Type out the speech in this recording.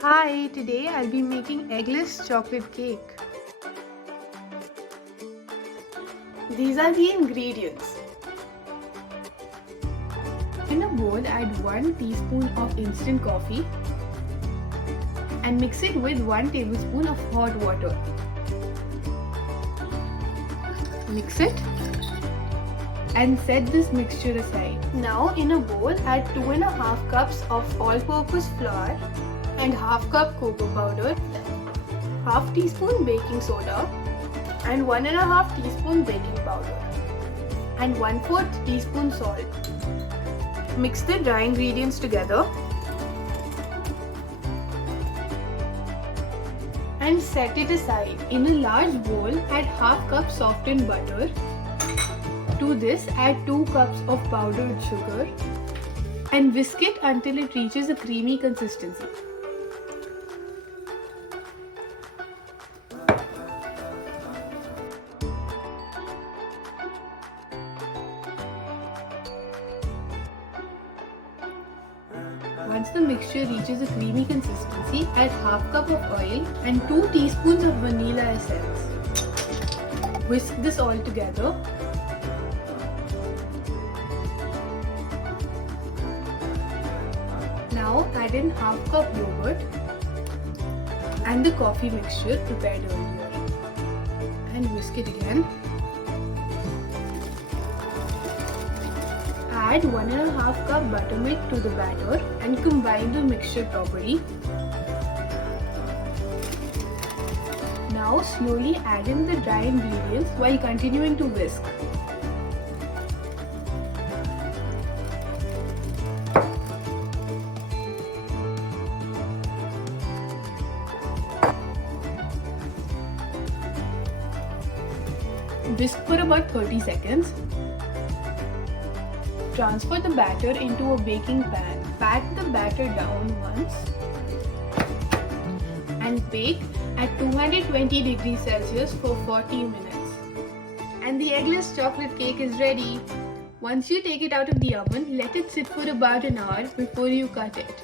Hi, today I'll be making eggless chocolate cake. These are the ingredients. In a bowl, add 1 teaspoon of instant coffee and mix it with 1 tablespoon of hot water. Mix it and set this mixture aside. Now in a bowl, add 2.5 cups of all-purpose flour and half cup cocoa powder, half teaspoon baking soda and 1.5 teaspoon baking powder and 1/4 teaspoon salt. Mix the dry ingredients together and set it aside. In a large bowl, add half cup softened butter. To this, add 2 cups of powdered sugar and whisk it until it reaches a creamy consistency. Once the mixture reaches a creamy consistency, add half cup of oil and 2 teaspoons of vanilla essence. Whisk this all together. Now add in half cup yogurt and the coffee mixture prepared earlier and whisk it again. Add 1.5 cup buttermilk to the batter and combine the mixture properly. Now slowly add in the dry ingredients while continuing to whisk. Whisk for about 30 seconds. Transfer the batter into a baking pan. Pat the batter down once and bake at 220 degrees Celsius for 40 minutes. And the eggless chocolate cake is ready. Once you take it out of the oven, let it sit for about an hour before you cut it.